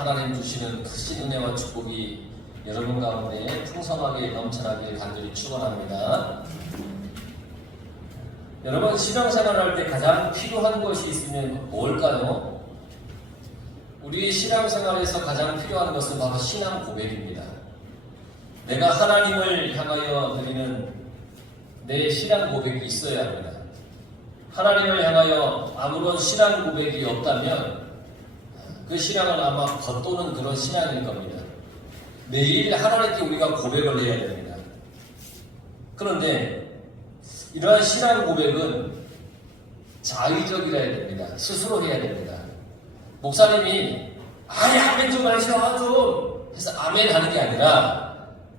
하나님 주시는 크신 은혜와 축복이 여러분 가운데 풍성하게 넘쳐나길 간절히 축원합니다. 여러분, 신앙생활할 때 가장 필요한 것이 있으면 뭘까요? 우리 신앙생활에서 가장 필요한 것은 바로 신앙 고백입니다. 내가 하나님을 향하여 드리는 내 신앙 고백이 있어야 합니다. 하나님을 향하여 아무런 신앙 고백이 없다면 그 신앙은 아마 겉도는 그런 신앙일 겁니다. 매일 하나님께 우리가 고백을 해야 됩니다. 그런데 이러한 신앙 고백은 자의적이라 해야 됩니다. 스스로 해야 됩니다. 목사님이 아멘 좀 하셔 좀 해서 아멘 하는 게 아니라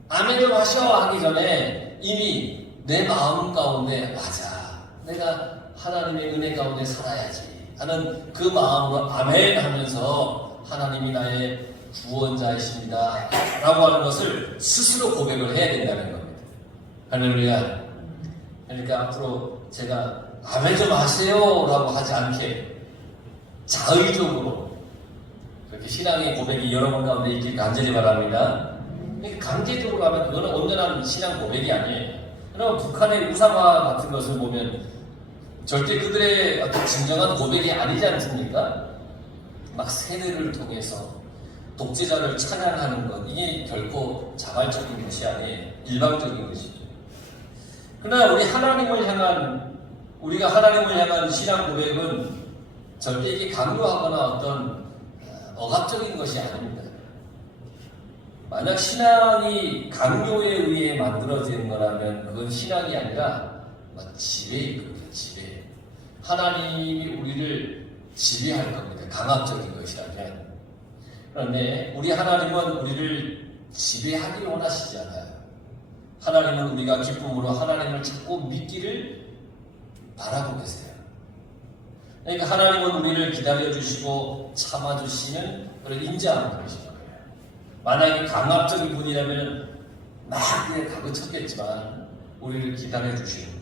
아멘 좀 하셔 하기 전에 이미 내 마음 가운데 맞아, 내가 하나님의 은혜 가운데 살아야지 하는 그 마음으로 아멘 하면서 하나님이 나의 구원자이십니다 라고 하는 것을 스스로 고백을 해야 된다는 겁니다. 할렐루야. 그러니까 앞으로 제가 아멘 좀 하세요 라고 하지 않게 자의적으로 그렇게 신앙의 고백이 여러분 가운데 있길 간절히 바랍니다. 강제적으로 하면 그거는 온전한 신앙 고백이 아니에요. 그럼 북한의 우상화 같은 것을 보면 절대 그들의 어떤 진정한 고백이 아니지 않습니까? 막 세례를 통해서 독재자를 찬양하는 것, 이게 결코 자발적인 것이 아니에요. 일방적인 것이죠. 그러나 우리가 하나님을 향한 신앙 고백은 절대 이게 강요하거나 어떤 억압적인 것이 아닙니다. 만약 신앙이 강요에 의해 만들어지는 거라면 그건 신앙이 아니라 지배일 겁니다. 지배. 하나님이 우리를 지배할 겁니다. 강압적인 것이라면. 그런데 우리 하나님은 우리를 지배하기 원하시지 않아요. 하나님은 우리가 기쁨으로 하나님을 찾고 믿기를 바라고 계세요. 그러니까 하나님은 우리를 기다려주시고 참아주시는 그런 인자한 분이신 거예요. 만약에 강압적인 분이라면 막 그냥 가그쳤겠지만 우리를 기다려주시는 거예요.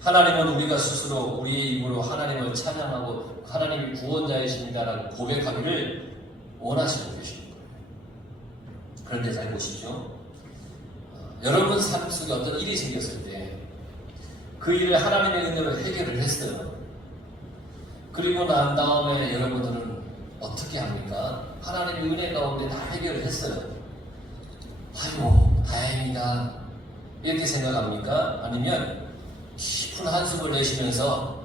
하나님은 우리가 스스로 우리의 입으로 하나님을 찬양하고 하나님이 구원자이십니다라고 고백하기를 원하시고 계시는 거예요. 그런데 잘 보시죠. 여러분 삶 속에 어떤 일이 생겼을 때 그 일을 하나님의 은혜로 해결을 했어요. 그리고 난 다음에 여러분들은 어떻게 합니까? 하나님의 은혜 가운데 다 해결을 했어요. 아이고 다행이다 이렇게 생각합니까? 아니면 깊은 한숨을 내쉬면서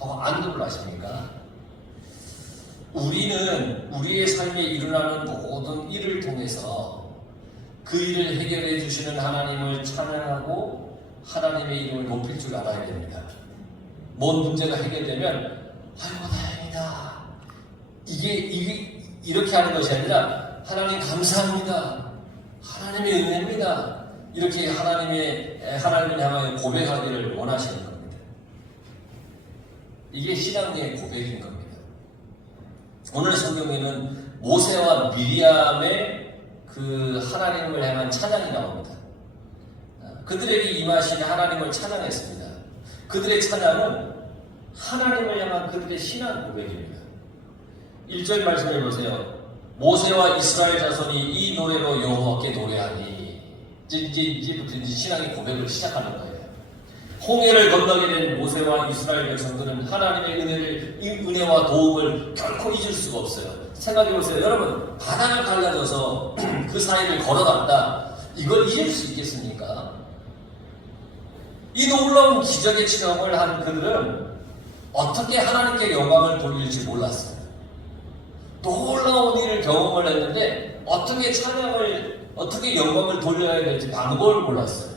안도를 하십니까? 우리는 우리의 삶에 일어나는 모든 일을 통해서 그 일을 해결해 주시는 하나님을 찬양하고 하나님의 이름을 높일 줄 알아야 됩니다. 뭔 문제가 해결되면 아이고 다행이다 이게 이렇게 하는 것이 아니라 하나님 감사합니다, 하나님의 은혜입니다, 이렇게 하나님을 향하여 고백하기를 원하시는 겁니다. 이게 신앙의 고백인 겁니다. 오늘 성경에는 모세와 미리암의 그 하나님을 향한 찬양이 나옵니다. 그들에게 임하신 하나님을 찬양했습니다. 그들의 찬양은 하나님을 향한 그들의 신앙 고백입니다. 1절 말씀해 보세요. 모세와 이스라엘 자손이 이 노래로 여호와께 노래하니, 이제부터 신앙의 고백을 시작하는 거예요. 홍해를 건너게 된 모세와 이스라엘 백성들은 하나님의 은혜와 도움을 결코 잊을 수가 없어요. 생각해 보세요. 여러분, 바다를 갈라져서 그 사이를 걸어갔다. 이걸 잊을 수 있겠습니까? 이 놀라운 기적의 체험을 한 그들은 어떻게 하나님께 영광을 돌릴지 몰랐어요. 놀라운 일을 경험을 했는데 어떻게 영광을 돌려야 될지 방법을 몰랐어요.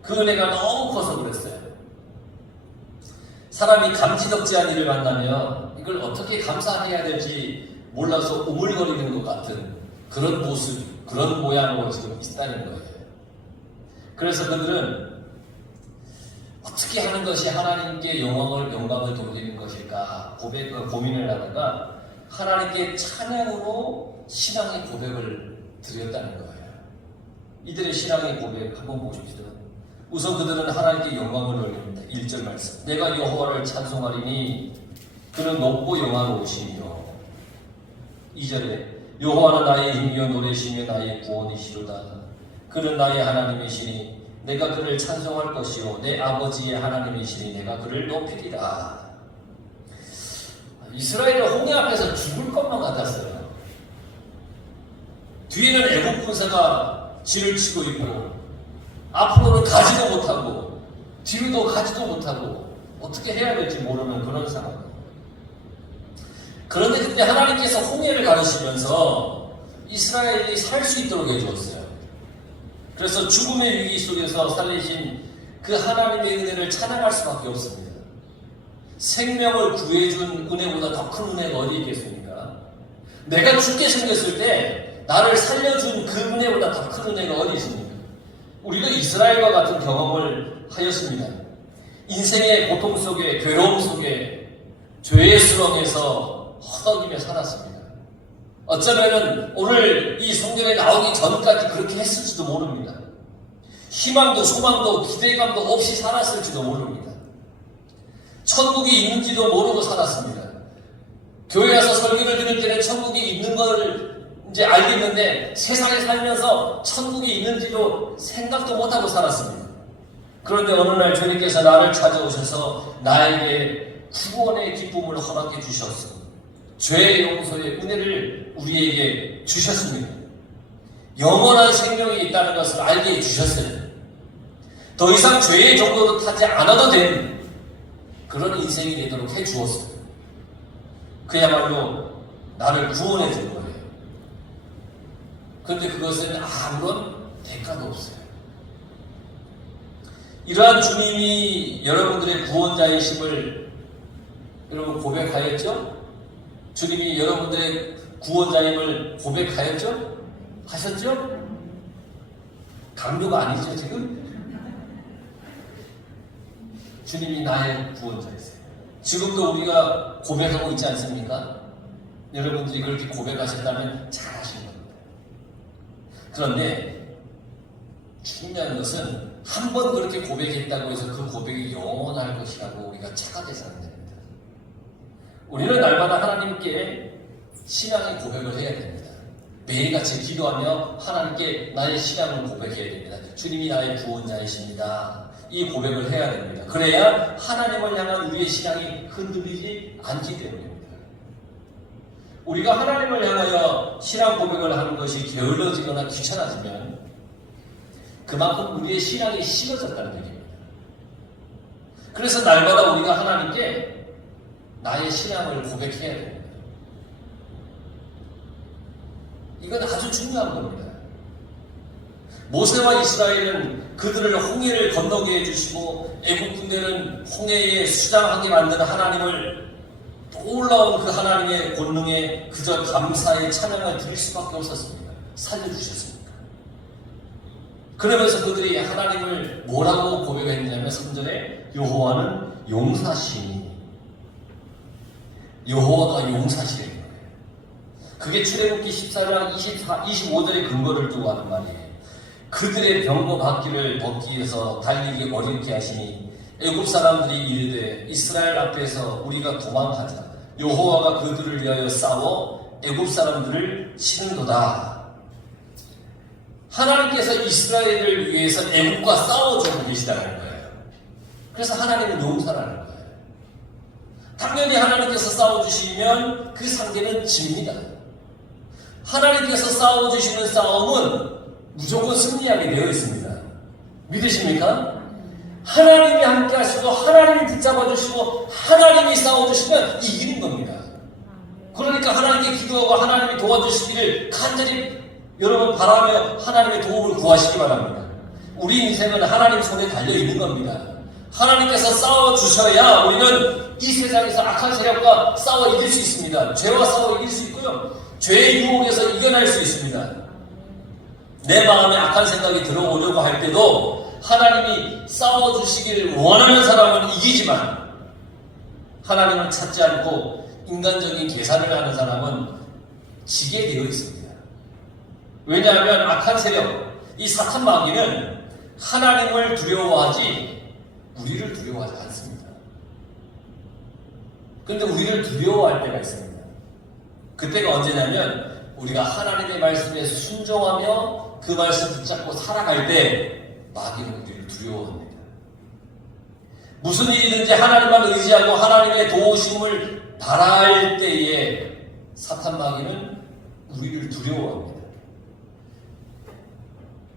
그 은혜가 너무 커서 그랬어요. 사람이 감지덕지한 일을 만나면 이걸 어떻게 감사해야 될지 몰라서 우물거리는 것 같은 그런 모습, 그런 모양으로 지금 있다는 거예요. 그래서 그들은 어떻게 하는 것이 하나님께 영광을 돌리는 것일까 고민을 하다가 하나님께 찬양으로 신앙의 고백을 드렸다는 거예요. 이들의 신앙의 고백 한번 보십시다. 우선 그들은 하나님께 영광을 돌립니다. 1절 말씀. 내가 여호와를 찬송하리니 그는 높고 영화로우시며 2절에 여호와는 나의 힘이요 노래시며 나의 구원이시로다. 그는 나의 하나님이시니 내가 그를 찬송할 것이요 내 아버지의 하나님이시니 내가 그를 높이리라. 이스라엘은 홍해 앞에서 죽을 것만 같았어요. 뒤에는 애국 군사가 진을 치고 있고 앞으로는 가지도 못하고 뒤로도 가지도 못하고 어떻게 해야 될지 모르는 그런 상황. 그런데 그때 하나님께서 홍해를 가르시면서 이스라엘이 살 수 있도록 해주었어요. 그래서 죽음의 위기 속에서 살리신 그 하나님의 은혜를 찬양할 수밖에 없습니다. 생명을 구해준 은혜보다 더 큰 은혜가 어디 있겠습니까? 내가 죽게 생겼을 때 나를 살려준 그 은혜보다 더 큰 은혜가 어디 있습니까? 우리도 이스라엘과 같은 경험을 하였습니다. 인생의 고통 속에, 괴로움 속에, 죄의 수렁에서 허덕이며 살았습니다. 어쩌면은 오늘 이 성경에 나오기 전까지 그렇게 했을지도 모릅니다. 희망도 소망도 기대감도 없이 살았을지도 모릅니다. 천국이 있는지도 모르고 살았습니다. 교회 와서 설교를 들을 때는 천국이 있는 걸 이제 알겠는데 세상에 살면서 천국이 있는지도 생각도 못하고 살았습니다. 그런데 어느 날 주님께서 나를 찾아오셔서 나에게 구원의 기쁨을 허락해 주셨습니다. 죄의 용서의 은혜를 우리에게 주셨습니다. 영원한 생명이 있다는 것을 알게 해주셨어요. 더 이상 죄의 정도로 타지 않아도 되는 그런 인생이 되도록 해주었어요. 그야말로 나를 구원해 준 거예요. 그런데 그것은 아무런 대가도 없어요. 이러한 주님이 여러분들의 구원자이심을 여러분 고백하였죠? 주님이 여러분들의 구원자임을 고백하였죠? 하셨죠? 강요가 아니죠 지금? 주님이 나의 구원자이세요. 지금도 우리가 고백하고 있지 않습니까? 여러분들이 그렇게 고백하셨다면 잘하신 겁니다. 그런데 중요한 것은 한 번 그렇게 고백했다고 해서 그 고백이 영원할 것이라고 우리가 착각해서는 됩니다. 우리는 날마다 하나님께 신앙의 고백을 해야 됩니다. 매일같이 기도하며 하나님께 나의 신앙을 고백해야 됩니다. 주님이 나의 구원자이십니다. 이 고백을 해야 됩니다. 그래야 하나님을 향한 우리의 신앙이 흔들리지 않기 때문입니다. 우리가 하나님을 향하여 신앙 고백을 하는 것이 게을러지거나 귀찮아지면 그만큼 우리의 신앙이 식어졌다는 얘기입니다. 그래서 날마다 우리가 하나님께 나의 신앙을 고백해야 됩니다. 이건 아주 중요한 겁니다. 모세와 이스라엘은 그들을 홍해를 건너게 해주시고 애국 군대는 홍해에 수장하게 만드는 하나님을 놀라운 그 하나님의 권능에 그저 감사의 찬양을 드릴 수밖에 없었습니다. 살려주셨습니다. 그러면서 그들이 하나님을 뭐라고 고백했냐면 3절에 여호와는 용사시니 여호와가 용사시는 거예요. 그게 출애굽기 14장 25절의 근거를 두고 하는 말이에요. 그들의 병거 바퀴를 벗기 위해서 달리기 어렵게 하시니 애굽 사람들이 이르되 이스라엘 앞에서 우리가 도망하자. 여호와가 그들을 위하여 싸워 애굽 사람들을 치는도다. 하나님께서 이스라엘을 위해서 애굽과 싸워주고 계시다는 거예요. 그래서 하나님은 용사라는 거예요. 당연히 하나님께서 싸워주시면 그 상대는 집니다. 하나님께서 싸워주시는 싸움은 무조건 승리하게 되어 있습니다. 믿으십니까? 하나님이 함께 하시고 하나님이 붙잡아 주시고 하나님이 싸워주시면 이기는 겁니다. 그러니까 하나님께 기도하고 하나님이 도와주시기를 간절히 여러분 바라며 하나님의 도움을 구하시기 바랍니다. 우리 인생은 하나님 손에 달려있는 겁니다. 하나님께서 싸워주셔야 우리는 이 세상에서 악한 세력과 싸워 이길 수 있습니다. 죄와 싸워 이길 수 있고요. 죄의 유혹에서 이겨낼 수 있습니다. 내 마음에 악한 생각이 들어오려고 할 때도 하나님이 싸워주시기를 원하는 사람은 이기지만 하나님을 찾지 않고 인간적인 계산을 하는 사람은 지게 되어 있습니다. 왜냐하면 악한 세력, 이 사탄 마귀는 하나님을 두려워하지 우리를 두려워하지 않습니다. 그런데 우리를 두려워할 때가 있습니다. 그때가 언제냐면 우리가 하나님의 말씀에 순종하며 그 말씀 붙잡고 살아갈 때 마귀는 우리를 두려워합니다. 무슨 일이든지 하나님만 의지하고 하나님의 도우심을 바랄 때에 사탄 마귀는 우리를 두려워합니다.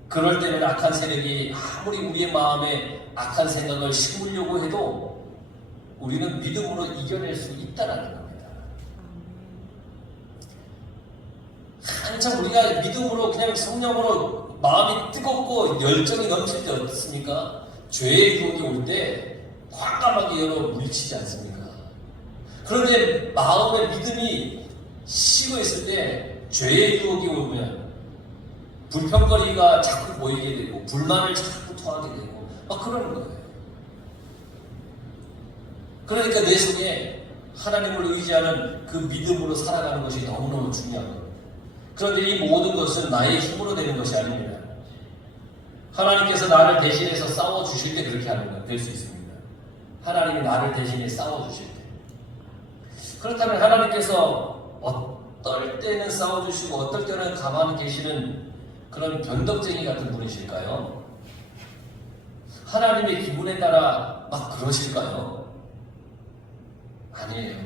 그럴 때는 악한 세력이 아무리 우리의 마음에 악한 생각을 심으려고 해도 우리는 믿음으로 이겨낼 수 있다는 겁니다. 한참 우리가 믿음으로 그냥 성령으로 마음이 뜨겁고 열정이 넘칠 때 어떻습니까? 죄의 유혹이 올 때 과감하게 열어 물리치지 않습니까? 그런데 마음의 믿음이 식어 있을 때 죄의 유혹이 오면 불평거리가 자꾸 보이게 되고 불만을 자꾸 토하게 되고 막 그러는 거예요. 그러니까 내 속에 하나님을 의지하는 그 믿음으로 살아가는 것이 너무너무 중요한 겁니다. 그런데 이 모든 것은 나의 힘으로 되는 것이 아닙니다. 하나님께서 나를 대신해서 싸워주실 때 그렇게 하는 것 될 수 있습니다. 하나님이 나를 대신해 싸워주실 때. 그렇다면 하나님께서 어떨 때는 싸워주시고 어떨 때는 가만히 계시는 그런 변덕쟁이 같은 분이실까요? 하나님의 기분에 따라 막 그러실까요? 아니에요.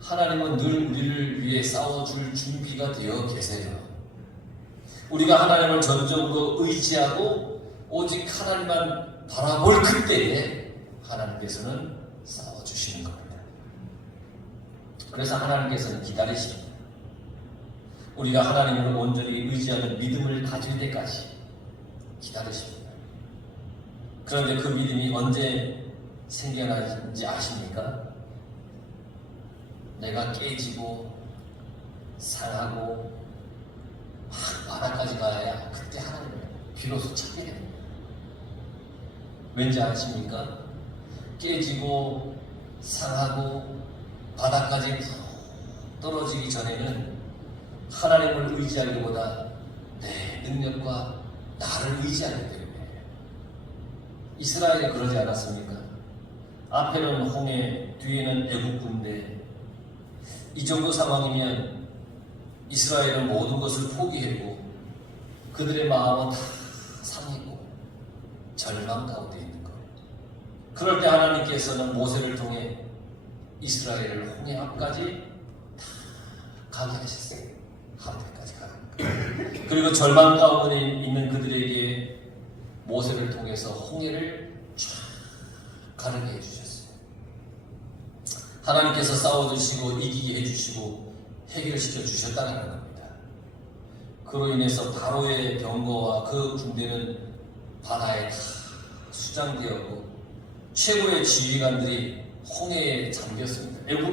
하나님은 늘 우리를 위해 싸워줄 준비가 되어 계세요. 우리가 하나님을 전적으로 의지하고 오직 하나님만 바라볼 그때에 하나님께서는 싸워주시는 겁니다. 그래서 하나님께서는 기다리십니다. 우리가 하나님을 온전히 의지하는 믿음을 가질 때까지 기다리십니다. 그런데 그 믿음이 언제 생겨나는지 아십니까? 내가 깨지고 상하고 막 바닥까지 가야 그때 하나님을 비로소 찾게 됩니다. 왠지 아십니까? 깨지고 상하고 바닥까지 떨어지기 전에는 하나님을 의지하기보다 내 능력과 나를 의지하기 때문에. 이스라엘이 그러지 않았습니까? 앞에는 홍해, 뒤에는 애국 군대. 이 정도 상황이면 이스라엘은 모든 것을 포기했고 그들의 마음은 다 상했고 절망 가운데 있는 거예요. 그럴 때 하나님께서는 모세를 통해 이스라엘을 홍해 앞까지 다 가게 하셨어요. 하늘까지 가게. 그리고 절망 가운데 있는 그들에게 모세를 통해서 홍해를 쫙 가르게 해주셨어요. 하나님께서 싸워주시고 이기게 해주시고 해결시켜 주셨다는 겁니다. 그로 인해서 바로의 병거와 그 군대는 바다에 다 수장되었고 최고의 지휘관들이 홍해에 잠겼습니다. 애국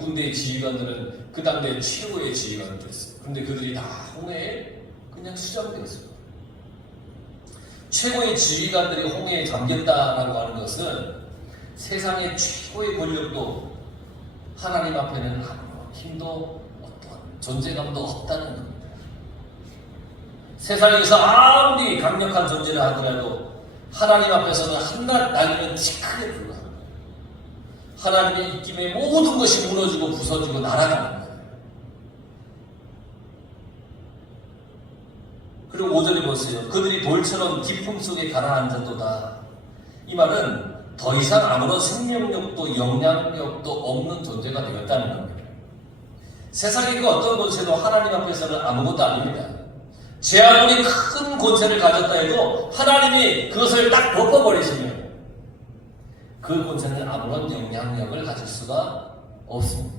군대의 지휘관들은 그 당대 최고의 지휘관들이었어요. 그런데 그들이 다 홍해에 그냥 수장되었습니다. 최고의 지휘관들이 홍해에 잠겼다라고 하는 것은 세상의 최고의 권력도 하나님 앞에는 아무런 힘도 어떠한 존재감도 없다는 겁니다. 세상에서 아무리 강력한 존재를 하더라도 하나님 앞에서는 한낱 날리는 티끌에 불과합니다. 하나님의 입김에 모든 것이 무너지고 부서지고 날아가는 거예요. 그리고 5절에 보세요. 그들이 돌처럼 깊음 속에 가라앉았도다. 이 말은 더 이상 아무런 생명력도 영향력도 없는 존재가 되었다는 겁니다. 세상의 그 어떤 권세도 하나님 앞에서는 아무것도 아닙니다. 제 아무리 큰 권세를 가졌다 해도 하나님이 그것을 딱 덮어버리시면 그 권세는 아무런 영향력을 가질 수가 없습니다.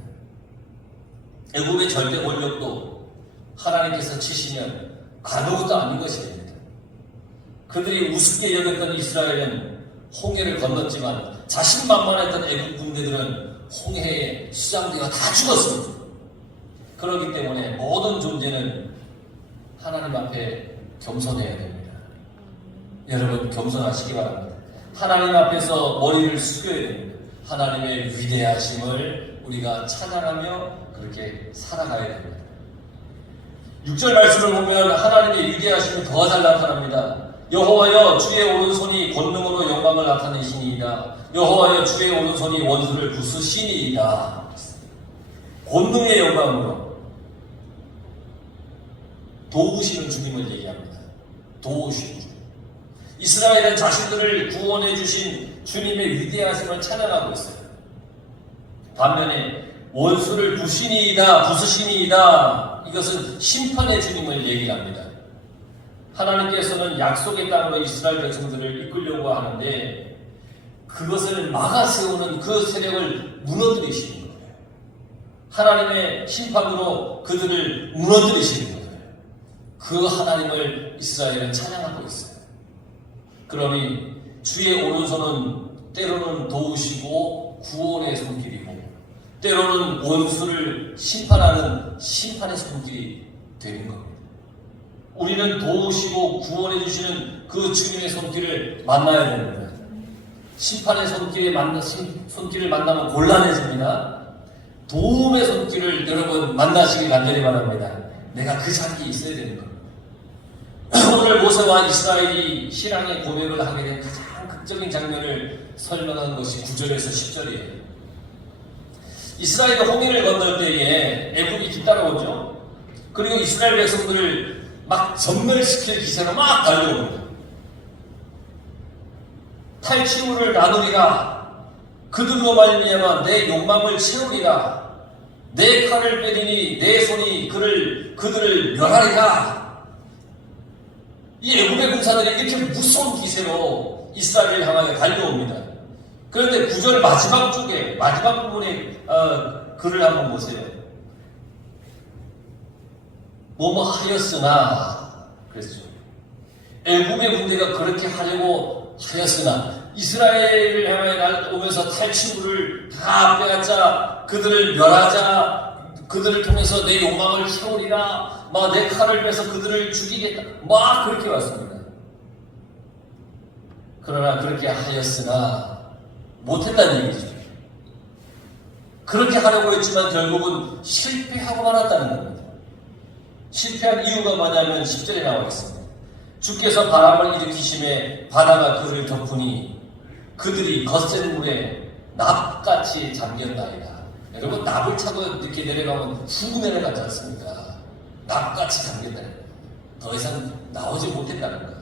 애굽의 절대 권력도 하나님께서 치시면 아무것도 아닌 것이 됩니다. 그들이 우습게 여겼던 이스라엘은 홍해를 건넜지만 자신만만했던 애국 군대들은 홍해에 수장되어 다 죽었습니다. 그렇기 때문에 모든 존재는 하나님 앞에 겸손해야 됩니다. 여러분 겸손하시기 바랍니다. 하나님 앞에서 머리를 숙여야 됩니다. 하나님의 위대하심을 우리가 찬양하며 그렇게 살아가야 됩니다. 6절 말씀을 보면 하나님의 위대하심이 더 잘 나타납니다. 여호와여 주의 오른손이 권능으로 영광을 나타내시니이다. 여호와여 주의 오른손이 원수를 부수시니이다. 본능의 영광으로 도우시는 주님을 얘기합니다. 도우시는 주님. 이스라엘은 자신들을 구원해 주신 주님의 위대하심을 찬양하고 있어요. 반면에 원수를 부수시니이다. 이것은 심판의 주님을 얘기합니다. 하나님께서는 약속의 땅으로 이스라엘 백성들을 이끌려고 하는데 그것을 막아세우는 그 세력을 무너뜨리시는 거예요. 하나님의 심판으로 그들을 무너뜨리시는 거예요. 그 하나님을 이스라엘은 찬양하고 있어요. 그러니 주의 오른손은 때로는 도우시고 구원의 손길이고 때로는 원수를 심판하는 심판의 손길이 되는 겁니다. 우리는 도우시고 구원해 주시는 그 주님의 손길을 만나야 됩니다. 심판의 손길을 만나면 곤란해집니다. 도움의 손길을 여러분 만나시길 간절히 바랍니다. 내가 그 자리에 있어야 되는 겁니다. 오늘 모세와 이스라엘이 신앙의 고백을 하게 된 가장 극적인 장면을 설명한 것이 9절에서 10절이에요. 이스라엘이 홍해를 건널 때에 애굽이 뒤따라오죠. 그리고 이스라엘 백성들을 막 전멸시킬 기세로 막 달려옵니다. 탈취물을 나누리라. 그들로 말미암아 내 욕망을 채우리라. 내 칼을 빼리니 내 손이 그들을 멸하리라. 이 애굽의 군사들이 이렇게 무서운 기세로 이스라엘을 향하여 달려옵니다. 그런데 9절 마지막 쪽에 마지막 부분에 글을 한번 보세요. 뭐뭐 하였으나 그랬죠. 애굽의 군대가 그렇게 하려고 하였으나 이스라엘을 향하여 오면서 탈취물을 다 빼앗자 그들을 멸하자 그들을 통해서 내 욕망을 채우리라 막 내 칼을 빼서 그들을 죽이겠다 막 그렇게 왔습니다. 그러나 그렇게 하였으나 못했다는 얘기죠. 그렇게 하려고 했지만 결국은 실패하고 말았다는 겁니다. 실패한 이유가 뭐냐면 10절에 나와 있습니다. 주께서 바람을 일으키심에 바다가 그를 덮으니 그들이 거센 물에 납같이 잠겼나이다. 여러분 납을 차고 이렇게 내려가면 후 내려가지 않습니까? 납같이 잠겼다는 거예요. 더 이상 나오지 못했다는 거예요.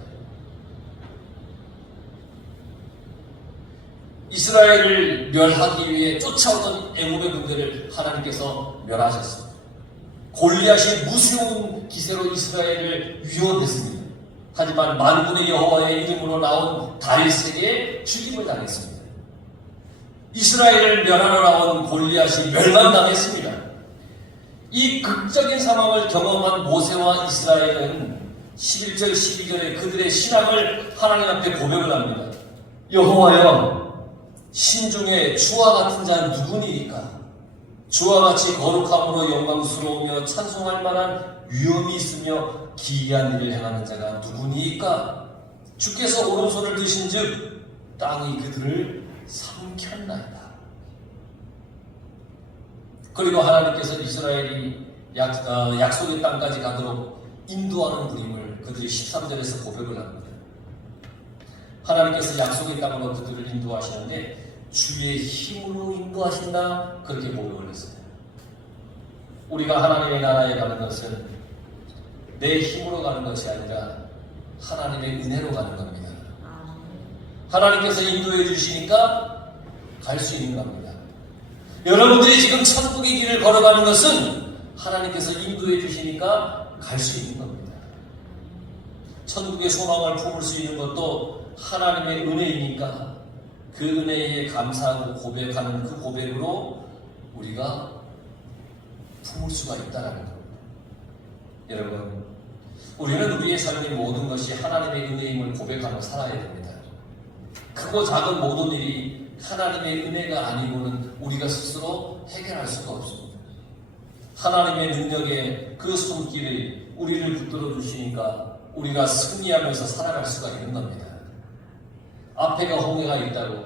이스라엘을 멸하기 위해 쫓아오던 애굽의 군대를 하나님께서 멸하셨습니다. 골리앗이 무서운 기세로 이스라엘을 위협했습니다. 하지만 만군의 여호와의 이름으로 나온 다윗에게 죽임을 당했습니다. 이스라엘을 멸하러 나온 골리앗이 멸망당했습니다. 이 극적인 상황을 경험한 모세와 이스라엘은 11절 12절에 그들의 신앙을 하나님 앞에 고백을 합니다. 여호와여 신중에 주와 같은 자는 누구니이까? 주와 같이 거룩함으로 영광스러우며 찬송할 만한 위엄이 있으며 기이한 일을 행하는 자가 누구니이까? 주께서 오른손을 드신 즉 땅이 그들을 삼켰나이다. 그리고 하나님께서 이스라엘이 약속의 땅까지 가도록 인도하는 분임을 그들이 13절에서 고백을 합니다. 하나님께서 약속의 땅으로 그들을 인도하시는데 주의 힘으로 인도하신다 그렇게 고백을 했어요. 우리가 하나님의 나라에 가는 것은 내 힘으로 가는 것이 아니라 하나님의 은혜로 가는 겁니다. 하나님께서 인도해 주시니까 갈 수 있는 겁니다. 여러분들이 지금 천국의 길을 걸어가는 것은 하나님께서 인도해 주시니까 갈 수 있는 겁니다. 천국의 소망을 품을 수 있는 것도 하나님의 은혜이니까 그 은혜에 감사하고 고백하는 그 고백으로 우리가 품을 수가 있다는 겁니다. 여러분, 우리는 우리의 삶의 모든 것이 하나님의 은혜임을 고백하며 살아야 됩니다. 크고 작은 모든 일이 하나님의 은혜가 아니고는 우리가 스스로 해결할 수가 없습니다. 하나님의 능력에 그 손길이 우리를 붙들어 주시니까 우리가 승리하면서 살아갈 수가 있는 겁니다. 앞에가 홍해가 있다고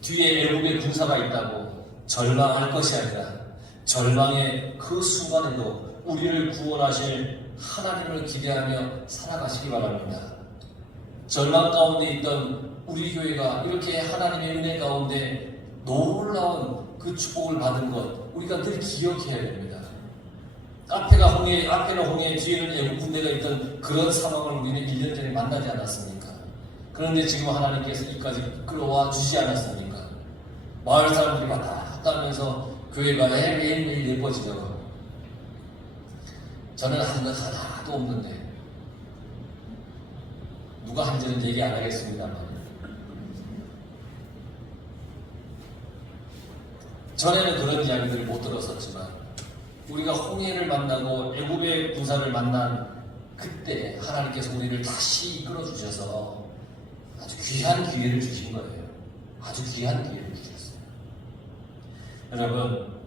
뒤에 애굽의 군사가 있다고 절망할 것이 아니라 절망의 그 순간에도 우리를 구원하실 하나님을 기대하며 살아가시기 바랍니다. 절망 가운데 있던 우리 교회가 이렇게 하나님의 은혜 가운데 놀라운 그 축복을 받은 것 우리가 늘 기억해야 됩니다. 앞에는 홍해, 뒤에는 애국 군대가 있던 그런 상황을 우리는 1년 전에 만나지 않았습니까? 그런데 지금 하나님께서 이까지 끌어와 주지 않았습니까? 마을 사람들이 왔다 갔다 하면서 교회가 매일매일 예뻐지죠. 저는 한 것 하나도 없는데 누가 한지는 얘기 안 하겠습니다만 전에는 그런 이야기들을 못 들었었지만 우리가 홍해를 만나고 애굽의 군사를 만난 그때 하나님께서 우리를 다시 이끌어 주셔서 아주 귀한 기회를 주신 거예요. 아주 귀한 기회를 주셨어요. 여러분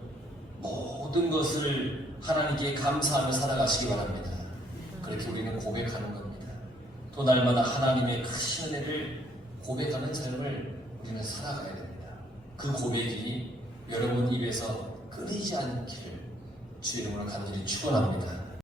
모든 것을 하나님께 감사하며 살아가시기 바랍니다. 그렇게 우리는 고백하는 겁니다. 또 날마다 하나님의 크신 은혜를 고백하는 삶을 우리는 살아가야 됩니다. 그 고백이 여러분 입에서 끊이지 않기를 주의 이름으로 간절히 축원합니다.